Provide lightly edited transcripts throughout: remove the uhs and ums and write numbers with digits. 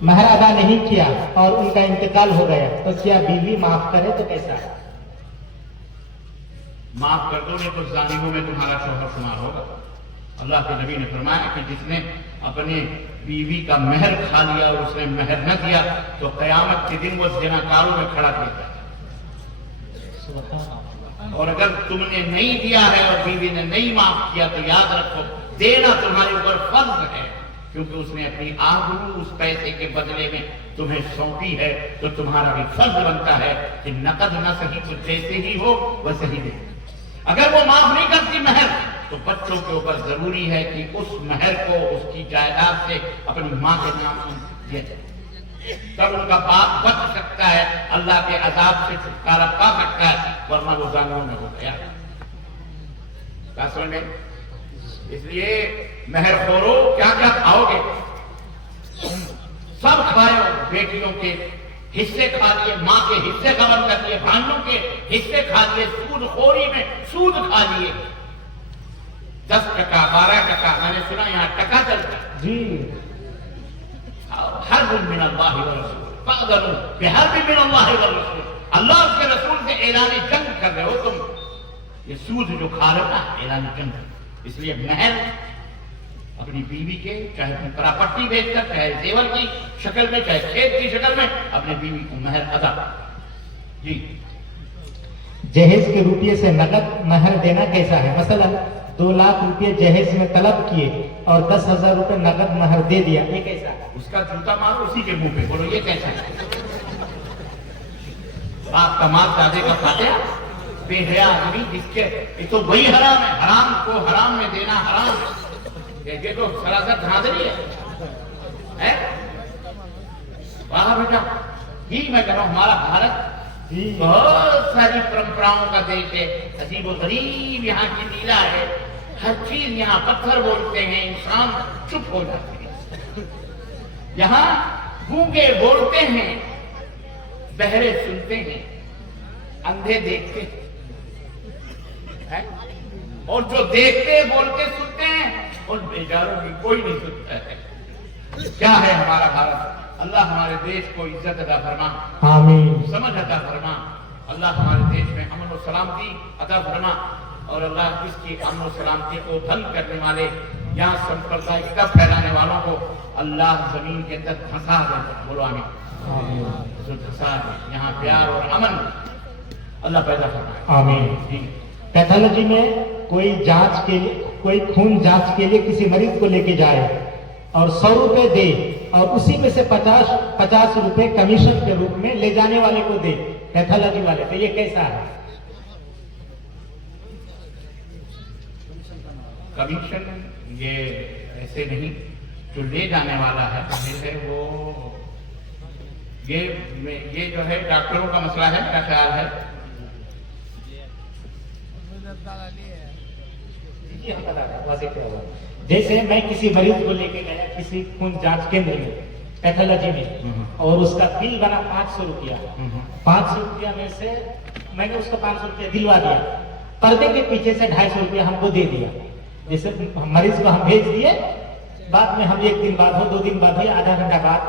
مہر ادا نہیں کیا اور ان کا انتقال ہو گیا تو کیا بیوی معاف کرے تو کیسا؟ معاف کر دو نہیں تو زانیوں میں تمہارا شوہر شمار ہوگا۔ اللہ کے نبی نے فرمایا کہ جس نے اپنے بیوی کا مہر کھا لیا اور اس نے مہر نہ دیا تو قیامت کے دن وہ زناکاروں میں کھڑا کیا جائے۔ اور اگر تم نے نہیں دیا ہے اور بیوی نے نہیں معاف کیا تو یاد رکھو دینا تمہارے اوپر فرض ہے، کیونکہ اس نے اپنی آبرو اس پیسے کے بدلے میں تمہیں سونپی ہے، تو تمہارا بھی فرض بنتا ہے کہ نقد نہ صحیح تو جیسے ہی ہو ویسے ہی دے۔ اگر وہ معاف نہیں کرتی مہر تو بچوں کے اوپر ضروری ہے کہ اس مہر کو اس کی جائیداد سے اپنی ماں کے نام دیا جائے، تب ان کا باپ بچ سکتا ہے، اللہ کے عذاب سے چھٹکارا پا سکتا ہے، ورنہ وہ زانیوں میں ہو گیا۔ کیا سمجھ میں؟ اس لیے مہر خورو کیا کیا کھاؤ گے؟ سب کھائے ہو، بیٹیوں کے حصے کھا لیے، ماں کے حصے خبر کر لیے، بھائیوں کے حصے کھا لیے، سود خوری میں سود کھا لیے، 10%، 12%، میں نے سنا یہاں ٹکا چلتا ہے جی۔ حرب من اللہ والرسول فاذنوا بحرب من اللہ والرسول، اللہ اس کے رسول سے اعلان جنگ کر رہے ہو تم، یہ سود جو کھا رہے ہو نا اعلان جنگ۔ اس لیے مہر اپنی بیوی کے، چاہے پراپرٹی بیچ کر، چاہے زیور کی شکل میں، چاہے کھیت کی شکل میں، اپنے بیوی کو مہر ادا۔ جی، جہیز کے روپیے سے نقد مہر دینا کیسا ہے؟ مثلا 2 لاکھ روپے جہیز میں طلب کیے اور 10,000 روپے نقد مہر دے دیا، یہ کیسا ہے؟ اس کا جوتا مارو اسی کے منہ پہ، بولو یہ کیسا ہے؟ باپ کا مال دادے کا فاتحہ، بے حیا آدمی جس کے، یہ تو وہی حرام ہے، حرام کو حرام میں دینا حرام ہے، یہ تو سراسر دھاندلی ہے۔ واہ بیٹا، یہ میں کہہ رہا ہوں ہمارا بھارت بہت ساری پرمپراؤں کا دیش ہے، عجیب و غریب یہاں کی لیلا ہے، ہر چیز یہاں پتھر بولتے ہیں، انسان چپ ہو جاتے ہیں، یہاں گونگے بولتے ہیں، بہرے سنتے ہیں، اندھے دیکھتے ہیں، اور جو دیکھتے بولتے سنتے ہیں ان بیچاروں کی کوئی نہیں سنتا ہے۔ کیا ہے ہمارا بھارت؟ اللہ ہمارے دیش کو عزت عطا فرما، آمین۔ سمجھ عطا فرما، اللہ ہمارے دیش میں امن و سلامتی عطا فرما، اور اللہ اس کی امن و سلامتی کو بھنگ کرنے والے، یہاں سمپردائکتا پھیلانے والوں کو اللہ زمین کے اندر دھنسا دے۔ بولو آمین۔ جو دھنسا دے، یہاں پیار اور امن اللہ پیدا فرمائے۔ آمین۔ پیتھولوجی میں کوئی جانچ کے لیے، کوئی خون جانچ کے لیے کسی مریض کو لے کے جائے اور 100 روپے دے اور اسی میں سے 50 روپے کمیشن کے روپ میں لے جانے والے کو دے، پیتھولوجی والے، تو یہ کیسا ہے؟ کمیشن یہ ایسے نہیں، جو لے جانے والا ہے وہ یہ جو ہے ڈاکٹروں کا مسئلہ ہے، میرا خیال ہے۔ جیسے میں کسی مریض کو لے کے گیا کسی خون جانچ کیندر میں، پیتھولوجی میں، اور اس کا بل بنا 500 روپیہ، 500 روپیہ میں سے میں نے اس کو 500 روپیہ دلوا دیا، پردے کے پیچھے سے 250 روپیہ ہم کو دے دیا، جیسے مریض کو ہم بھیج دیے، بعد میں ہم 1 دن بعد ہو 2 دن بعد ہو یا آدھا گھنٹہ بعد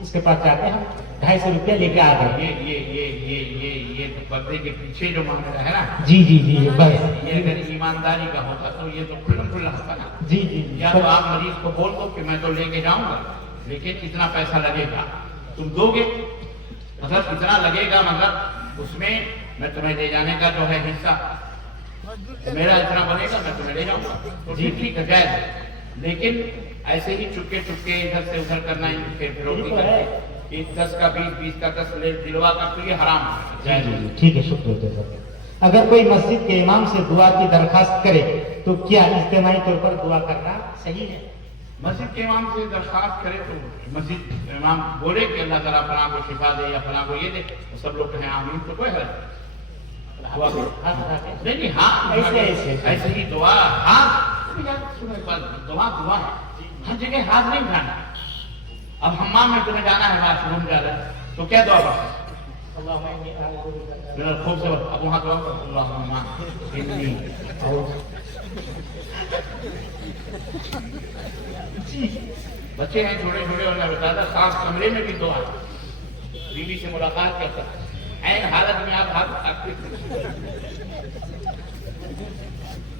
اس کے پاس جاتے ہیں، ہم 250 روپیہ لے کے آ گئے۔ یہ پردے کے پیچھے جو معاملہ ہے نا، جی جی جی، بس یہ اگر ایمانداری کا ہوتا تو یہ تو کھلا ہوتا نا۔ جی جی، یا تو آپ مریض کو بول دو کہ میں تو لے کے جاؤں گا لیکن اتنا پیسہ لگے گا، تم دو گے، مطلب اتنا لگے گا، مطلب اس میں میں تمہیں لے جانے کا جو ہے حصہ میرا اتنا بنے گا، میں تمہیں لے جاؤں گا، تو جی ٹھیک ہے جائز ہے۔ لیکن ایسے ہی چپکے چپکے ادھر سے ادھر کرنا، فروختی کرنا، 10 کا 20، 20 کا 10 دلوا کر، تو یہ حرام ہے۔ ٹھیک ہے، شکریہ سر۔ اگر کوئی مسجد کے امام سے دعا کی درخواست کرے تو کیا اجتماعی طور پر دعا کرنا صحیح ہے؟ مسجد کے امام سے درخواست کرے تو مسجد امام بولے کہ اللہ تعالیٰ فلاں کو شفا دے یا فلاں کو یہ دے، تو سب لوگ کہیں آمین، تو کوئی حرج نہیں۔ ہاں ایسے ہی دعا، ہاتھ دعا ہے، ہر جگہ ہاتھ نہیں اٹھانا۔ اب حمام میں تمہیں جانا ہے، واش روم جا رہا ہے، تو کیا دعا پڑھتے؟ خوب سے اب وہاں دعا کرو، اللہم انی بچے ہیں چھوٹے چھوٹے اور میں بتاتا صاف کمرے میں بھی دعا، بیوی سے ملاقات کرتا این حالت میں آپ ہاتھ اٹھاتے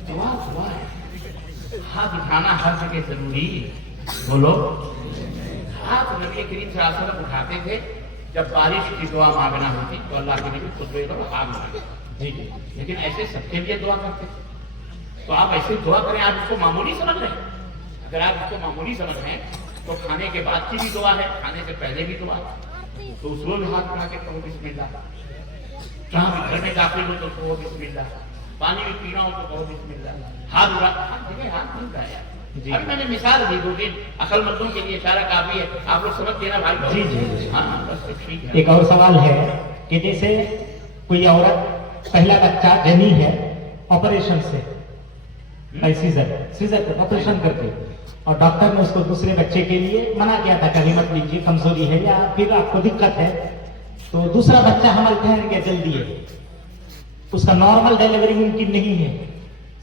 دعا ہے، ہاتھ اٹھانا ہر جگہ ضروری ہے۔ بولو، ہاتھ نبی کریم صلی اللہ علیہ وسلم اٹھاتے تھے جب بارش کی دعا مانگنا ہوتی تو اللہ کے نبی خود ہاتھ اٹھاتے جی جی، لیکن ایسے سب کے لیے دعا کرتے تھے۔ تو آپ ایسے دعا کریں، آپ اس کو معمولی سمجھ رہے ہیں؟ اگر آپ اس کو معمولی سمجھ رہے ہیں تو کھانے کے بعد کی بھی دعا ہے، کھانے سے پہلے بھی دعا ہے، تو اس کو بھی ہاتھ اٹھا کے کہو بسم اللہ، جہاں بھی گھر میں داخل ہو تو کہو بسم اللہ، پانی بھی پینا ہو تو کہو بسم اللہ، ہاتھ اٹھا ہاتھ ملتا ہے۔ ابھی میں نے مثال دی، دو تین عقل مندوں کے لیے اشارہ کافی ہے، آپ لوگ سمجھ دینا بھائی۔ جی جی ہاں بس ٹھیک ہے۔ ایک اور سوال ہے کہ جیسے کوئی عورت پہلا بچہ جنی ہے آپریشن سے، سیزر آپریشن کر کے، اور ڈاکٹر نے اس کو دوسرے بچے کے لیے منع کیا تھا کبھی مت لیجیے، کمزوری ہے یا پھر آپ کو دقت ہے، تو دوسرا بچہ حمل ٹھہر گیا جلدی ہے، اس کا نارمل ڈیلیوری ممکن نہیں ہے،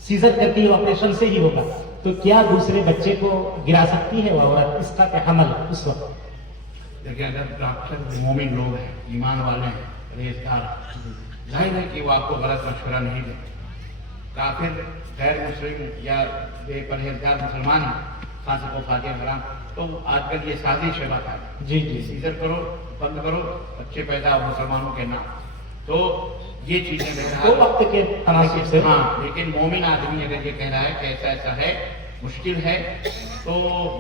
سیزر کر کے آپریشن سے ہی ہوگا، تو کیا دوسرے بچے کو گرا سکتی ہے وہ عورت اس کا حمل اس وقت؟ دیکھیں اگر ڈاکٹر مومن لوگ ہیں، ایمان والے ہیں، پرہیزگار، ظاہر ہے کہ وہ آپ کو غلط مشورہ نہیں دیں۔ کافر غیر مسلم یا بے پرہیزگار مسلمان کھانسی کو کھاتے حرام، تو آج کل یہ سازش ہے بات ہے جی جی، سیزر کرو، بند کرو، بچے پیدا ہو مسلمانوں کے نام، تو یہ چیزیں وہ وقت کے تناسب سے، ہاں، لیکن مومن آدمی اگر یہ کہہ رہا ہے کہ ایسا ایسا ہے، مشکل ہے، تو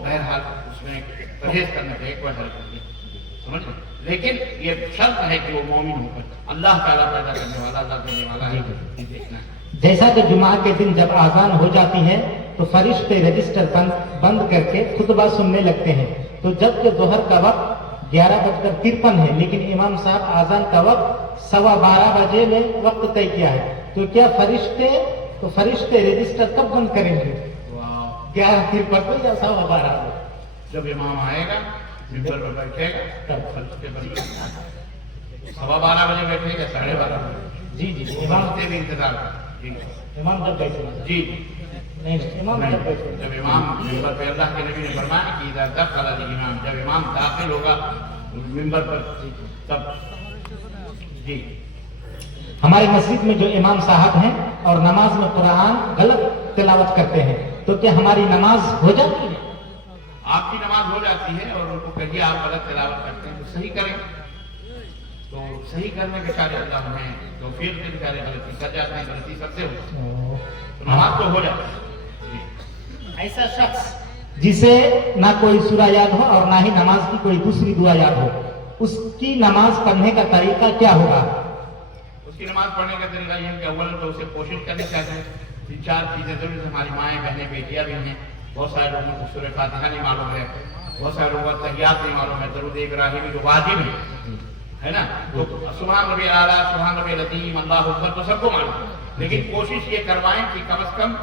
بہرحال اس میں پرہیز کرنا چاہیے، کوئی حل نہیں، سمجھ لیں، لیکن یہ شرط ہے کہ وہ مومن ہو کر اللہ تعالیٰ پیدا کرنے والا، اللہ دینے والا ہے، یہ دیکھنا ہے۔ جیسا کہ جمعہ کے دن جب آذان ہو جاتی ہے تو فرشتے رجسٹر بند کر کے خطبہ سننے لگتے ہیں، تو جب کہ ظہر کا وقت 11:53 ہے لیکن امام صاحب آذان کا وقت 12:15 بجے میں وقت طے کیا ہے، تو کیا فرشتے رجسٹر کب بند کریں گے؟ 11:53 یا 12:15؟ جب امام آئے گا ممبر پر بیٹھے گا تب فرشتے بند، 12:15 بجے بیٹھے گا 12:30 بجے، جی جی، امام سے بھی انتظار کریں، امام جب بیٹھے جی نہیں، امام جب بیٹھے، جب امام ممبر پہ، اللہ کے نبی نے فرمایا کہ اذا دخل الامام، جب امام داخل ہوگا ممبر پر تب جی۔ ہماری مسجد میں جو امام صاحب ہیں اور نماز میں قرآن غلط تلاوت کرتے ہیں تو کیا ہماری نماز ہو جاتی ہے؟ آپ کی نماز ہو جاتی ہے اور ان کو کہیے آپ غلط تلاوت کرتے ہیں تو صحیح کریں، تو صحیح کرنے کے سارے اللہ ہیں تو پھر بیچارے غلطی کر جاتے ہیں، غلطی سب سے ہوتی ہے، تو نماز تو ہو جاتی ہے۔ ایسا شخص جسے نہ کوئی سورہ یاد ہو اور نہ ہی نماز کی کوئی دوسری دعا یاد ہو، اس کی نماز پڑھنے کا طریقہ کیا ہوگا؟ اس کی نماز پڑھنے کا طریقہ یہ ہے کہ اول تو اسے کوشش کرنی چاہیے، تین چار چیزیں ضرور، ہماری مائیں بہنیں بیٹیاں بھی ہیں، بہت سارے لوگوں کو سورہ فاتحہ نہیں معلوم ہے، بہت سارے لوگوں کو تحیات نہیں معلوم ہے، درود ابراہیمی جو واجب ہے نا، تو سبحان ربی اعلیٰ، سبحان ربی العظیم، اللہ اکبر تو سب کو معلوم ہے، لیکن کوشش یہ کروائیں کہ کم از کم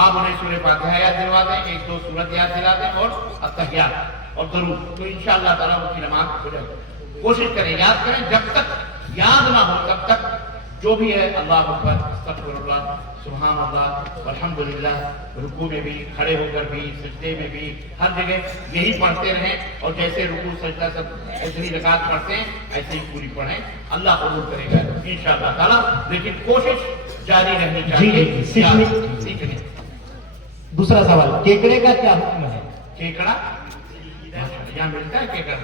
آپ انہیں سورہ فاتحہ یاد دلوا دیں، ایک دو سورت یاد دلا دیں اور التحیات اور درود، تو انشاءاللہ تعالیٰ ان کی نماز ہو جائے۔ کوشش کریں، یاد کریں، جب تک یاد نہ ہو تب تک جو بھی ہے اللہ اکبر، استغفر اللہ، سبحان اللہ، الحمدللہ، رکوع میں بھی، کھڑے ہو کر بھی، سجدے میں بھی، ہر جگہ یہی پڑھتے رہیں، اور جیسے رکوع سجدہ سب اتنی رکعت پڑھتے ہیں ایسے ہی پوری پڑھیں، اللہ قبول کرے گا انشاءاللہ تعالیٰ، لیکن کوشش جاری رہنی چاہیے سیکھنے۔ دوسرا سوال، کیکڑے کا کیا حکم ہے؟ کیکڑا یہاں ملتا ہے کیکڑا؟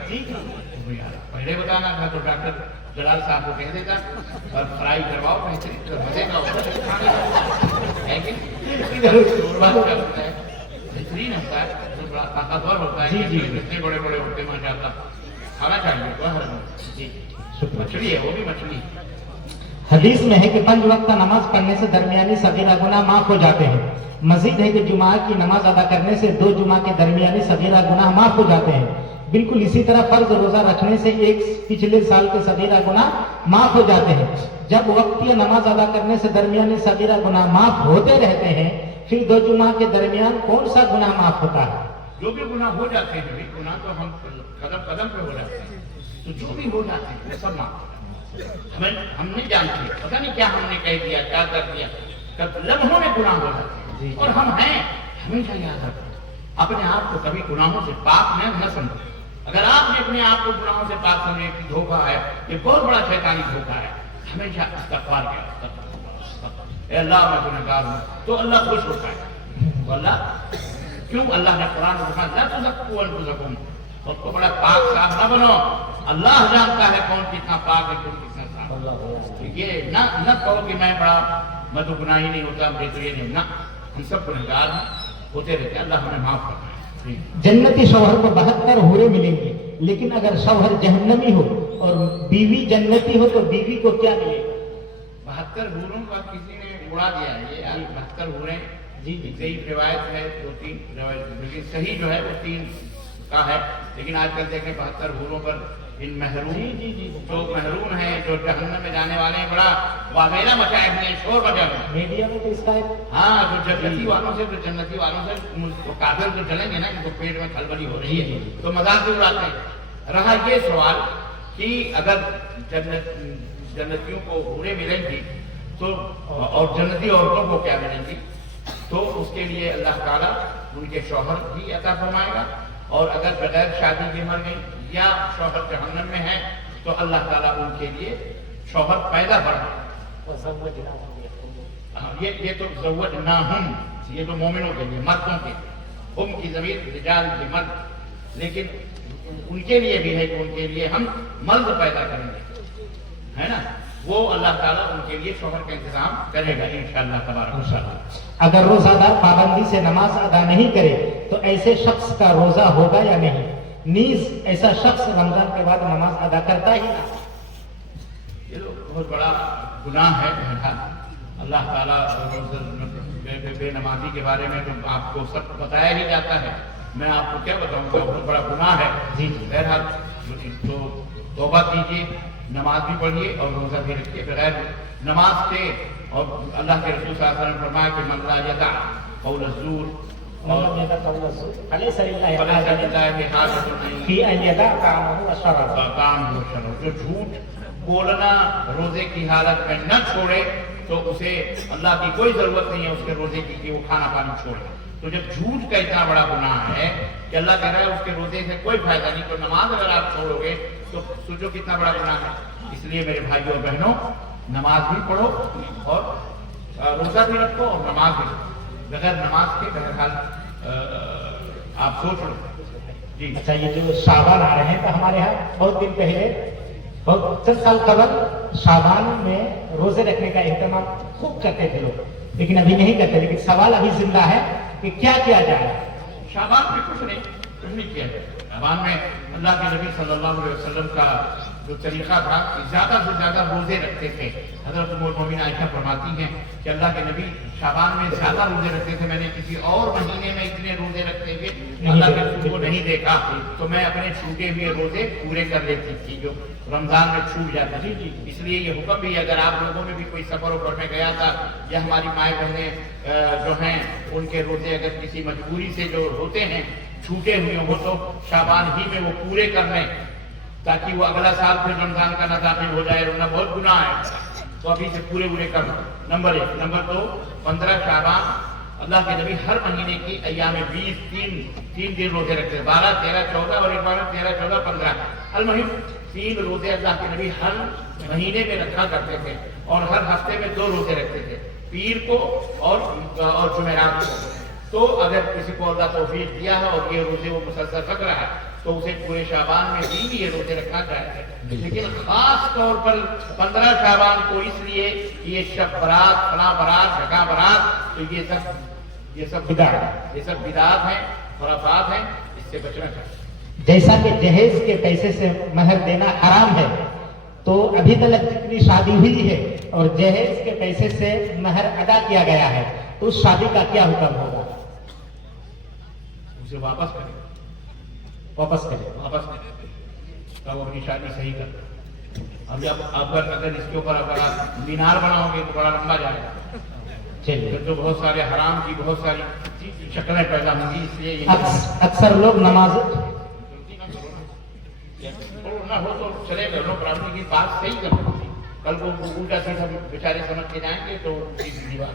پہلے بتانا تھا تو ڈاکٹر جلال صاحب کو کہہ دیتا اور فرائی کرواؤ، بہترین مزے کا ہوتا ہے، بہترین ہوتا ہے، بڑا طاقتور ہوتا ہے، اتنے بڑے بڑے ہوتے ہیں ماشاء اللہ، کھانا چاہیے جی، مچھلی ہے وہ بھی مچھلی۔ حدیث میں ہے کہ 5 وقت نماز پڑھنے سے درمیانی صغیرہ گناہ معاف ہو جاتے ہیں، مزید ہے کہ جمعہ کی نماز ادا کرنے سے 2 جمعہ کے درمیانی صغیرہ گناہ معاف ہو جاتے ہیں، بالکل اسی طرح فرض روزہ رکھنے سے ایک پچھلے سال کے صغیرہ گناہ معاف ہو جاتے ہیں۔ جب وقتی نماز ادا کرنے سے درمیانی صغیرہ گناہ معاف ہوتے رہتے ہیں، پھر 2 جمعہ کے درمیان کون سا گناہ معاف ہوتا ہے؟ جو بھی گناہ ہو جاتے ہیں، گناہ تو ہم قدم قدم پہ ہو جاتے ہیں، تو جو بھی ہو جاتے ہیں وہ سب معاف ہوتا ہے، ہم نہیں جانتے، پتہ نہیں کیا ہم نے کہہ دیا، کیا کر دیا، لمحوں میں گناہ ہو جاتے ہیں، جی۔ اور ہم ہیں ہمیشہ یاد رکھیں اپنے آپ کو کبھی گناہوں سے پاک نہ سمجھو. اگر آپ نے اپنے آپ کو گناہوں سے پاک سمجھے کہ دھوکہ ہے یہ بہت بڑا شیطانی دھوکہ ہے, ہمیشہ استغفار کیا اے اللہ میں گنہگار ہوں تو اللہ خوش ہوتا ہے. تو اللہ کیوں اللہ نے قرآن میں کہا لا تزکوا انفسکم, خود کو بڑا پاک صاف نہ بنو, اللہ جانتا ہے کون کتنا پاک ہے کون کتنا صاف. یہ نہ کہو کہ میں تو گناہ ہی نہیں ہوتا مجھے تو یہ نہیں, نہ ہم سب گنہگار ہیں ہوتے رہتے, اللہ ہمیں معاف کرنا ہے. جنتی شوہر کو 72 حوریں ملیں گی, لیکن اگر شوہر جہنمی ہو اور بیوی جنتی ہو تو بیوی کو کیا ملے گا؟ 72 حوروں کا کسی نے اڑا دیا ہے. یہ 72 حوریں جی صحیح روایت ہے 2-3 روایت, لیکن صحیح جو ہے وہ 3 کا ہے. لیکن آج کل دیکھیں 72 حوروں پر ان محروم جو محروم ہیں جو جہنم میں جانے والے ہیں بڑا واویلا مچائے ہوئے ہیں, شور بجا ہوا ہے میڈیا میں تو اس کا ہاں جو جنتی والوں سے تو جنتی والوں سے کافر جو چلیں گے نا کہ تو پیٹ میں کھلبلی ہو رہی ہے تو مذاق بھی اڑاتے ہیں. رہا یہ سوال کہ اگر جنتیوں کو حوریں ملیں گی تو اور جنتی عورتوں کو کیا ملیں گی, تو اس کے لیے اللہ تعالیٰ ان کے شوہر بھی عطا فرمائے گا. اور اگر بغیر شادی کے مر گئی یا شوہر جہنم میں ہے تو اللہ تعالیٰ ان کے لیے شوہر پیدا فرمائے. یہ تو زوجناہم, یہ تو مومنوں کے لیے مردوں کے, ہم کی ضمیر رجال کے مرد, لیکن ان کے لیے بھی ہے کہ ان کے لیے ہم مرد پیدا کریں گے, ہے نا, وہ اللہ تعالیٰ ان کے لیے شوہر کا انتظام کرے گا انشاءاللہ تبارک و تعالیٰ. اگر روزہ دار پابندی سے نماز ادا نہیں کرے تو ایسے شخص کا روزہ ہوگا یا نہیں؟ نیز ایسا شخص رمضان کے بعد نماز ادا کرتا ہی نہ. یہ تو بہت بڑا گناہ ہے. اللہ تعالیٰ بے نمازی کے بارے میں تو آپ کو سب بتایا ہی جاتا ہے, میں آپ کو کیا بتاؤں گا, بہت بڑا گناہ ہے. جی بہرحال تو توبہ کیجیے, نماز بھی پڑھیے اور روزہ بھی رکھیے بغیر نماز کے. اور اللہ کے رسول صلی اللہ علیہ وسلم نے فرمایا کہ من لا یدع قول الزور جو جھوٹ بولنا روزے کی حالت میں نہ چھوڑے تو اسے اللہ کی کوئی ضرورت نہیں ہے اس کے روزے کی کہ وہ کھانا پانی چھوڑے. تو جب جھوٹ کا اتنا بڑا گناہ ہے کہ اللہ کہہ رہا ہے اس کے روزے سے کوئی فائدہ نہیں, تو نماز اگر آپ چھوڑو گے تو سوچو کتنا بڑا گناہ ہے. اس لیے میرے بھائیوں اور بہنوں نماز بھی پڑھو اور روزہ بھی رکھو اور نماز بھی رکھو. بغیر نماز کے بہرحال آپ سوچ لو. جی اچھا, یہ جو شعبان آ رہے ہیں تو ہمارے یہاں بہت دن پہلے بہت چند سال قبل شعبان میں روزے رکھنے کا اہتمام خوب کرتے تھے لوگ, لیکن ابھی نہیں کرتے. لیکن سوال ابھی زندہ ہے کہ کیا کیا جائے. شعبان میں کچھ نہیں کیا جائے. شعبان میں اللہ کے نبی صلی اللہ علیہ وسلم کا جو طریقہ تھا کہ زیادہ سے زیادہ روزے رکھتے تھے. حضرت ام المؤمنین عائشہ فرماتی ہیں کہ اللہ کے نبی شعبان میں زیادہ روزے رکھتے تھے, میں نے کسی اور مہینے میں اتنے روزے رکھتے ہوئے اللہ کے رسول کو نہیں دیکھا, تو میں اپنے چھوٹے ہوئے روزے پورے کر لیتی تھی جو رمضان میں چھوٹ جاتا تھی. اس لیے یہ حکم بھی اگر آپ لوگوں میں بھی کوئی سفر وفر میں گیا تھا یا ہماری مائیں بہنیں جو ہیں ان کے روزے اگر کسی مجبوری سے جو ہوتے ہیں چھوٹے ہوئے ہوں تو شعبان ہی میں وہ پورے کر لیں تاکہ وہ اگلا سال پھر رمضان کا نہ داخل ہو جائے, ورنہ بہت گناہ ہے. تو ابھی سے پورے کر لیں. نمبر 1. نمبر 2, 15 شعبان اللہ کے نبی ہر مہینے کی ایام 20 تین دن روزے رکھتے ہیں, 12, 13, 14 اور ایک بار 13, 14, 15 المہم 3 روزے اللہ کے نبی ہر مہینے میں رکھا کرتے تھے اور ہر ہفتے میں 2 روزے رکھتے تھے, پیر کو اور جمعرات کو. تو اگر کسی کو اللہ توفیق دیا ہے اور یہ روزے وہ مسلسل رکھ رہا ہے تو اسے پورے شعبان میں بھی یہ روزے رکھنا چاہیے. لیکن خاص طور پر 15 شعبان کو اس لیے یہ شب برات, فلاں برات, ڈھکا برات, تو یہ سب بدعات ہیں, خرافات ہیں, اس سے بچنا چاہیے. جیسا کہ جہیز کے پیسے سے مہر دینا حرام ہے, تو ابھی تک جتنی شادی ہوئی ہے اور جہیز کے پیسے سے مہر ادا کیا گیا ہے تو اس شادی کا کیا حکم ہوگا؟ اسے واپس کریں تب اپنی شادی صحیح کر. ابھی اگر اس کے اوپر اگر آپ مینار بناؤ گے تو بڑا لمبا جائے گا. چلیے, تو بہت سارے حرام کی بہت ساری شکلیں پیدا ہوں گی. اس لیے اکثر لوگ نماز نہ ہو تو چلے گا, لوگ پراپرٹی کی بات صحیح کرتے ہیں. کل کو الٹا سیدھا بیچارے سمجھ کے جائیں گے تو بات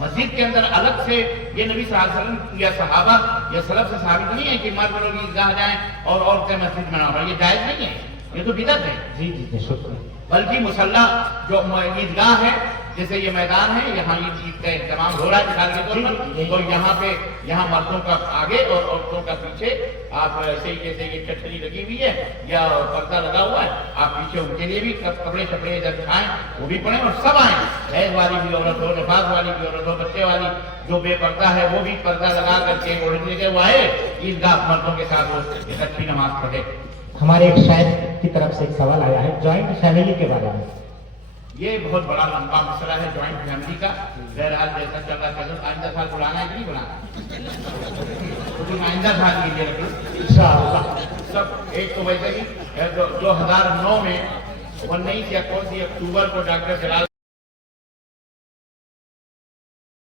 مسجد کے اندر الگ سے یہ نبی صلی اللہ علیہ وسلم یا صحابہ یا سلف سے ثابت نہیں ہے کہ مرد لوگ عیدگاہ جائیں اور عورتیں مسجد میں نہ ہوں، یہ جائز نہیں ہے، یہ تو بدعت ہے۔ جی جی جی شکریہ۔ بلکہ مسلح جو عیدگاہ ہے، جیسے یہ میدان ہے، یہاں عید کا اہتمام ہو رہا ہے مثال کے طور پر، تو یہاں پہ یہاں مردوں کا آگے اور عورتوں کا پیچھے، آپ ایسے ہی جیسے یہ چٹنی لگی ہوئی ہے یا پردہ لگا ہوا ہے، آپ پیچھے ان کے لیے بھی کپڑے شپڑے جب کھائیں وہ بھی پڑھیں اور سب آئیں، حیض والی بھی عورت ہو، نفاس والی بھی عورت ہو، بچے والی جو بے پردہ ہے وہ بھی پردہ لگا کر کے اوڑھنے کے وہ آئے عیدگاہ مردوں کے ساتھ وہ ایک اچھی نماز پڑھے۔ ہمارے ایک شاعر کی طرف سے ایک سوال آیا ہے جوائنٹ فیملی کے بارے میں۔ یہ بہت بڑا لمبا مسئلہ ہے جوائنٹ فیملی کا، بہرحال جیسا چل رہا چلو، آئندہ سال بلانا ہے کہ نہیں بلانا؟ لیکن آئندہ سال کے لیے رکھیں انشاءاللہ۔ سب ایک تو ویسے ہی 2009 میں 19 یا کون سی اکتوبر کو ڈاکٹر جلال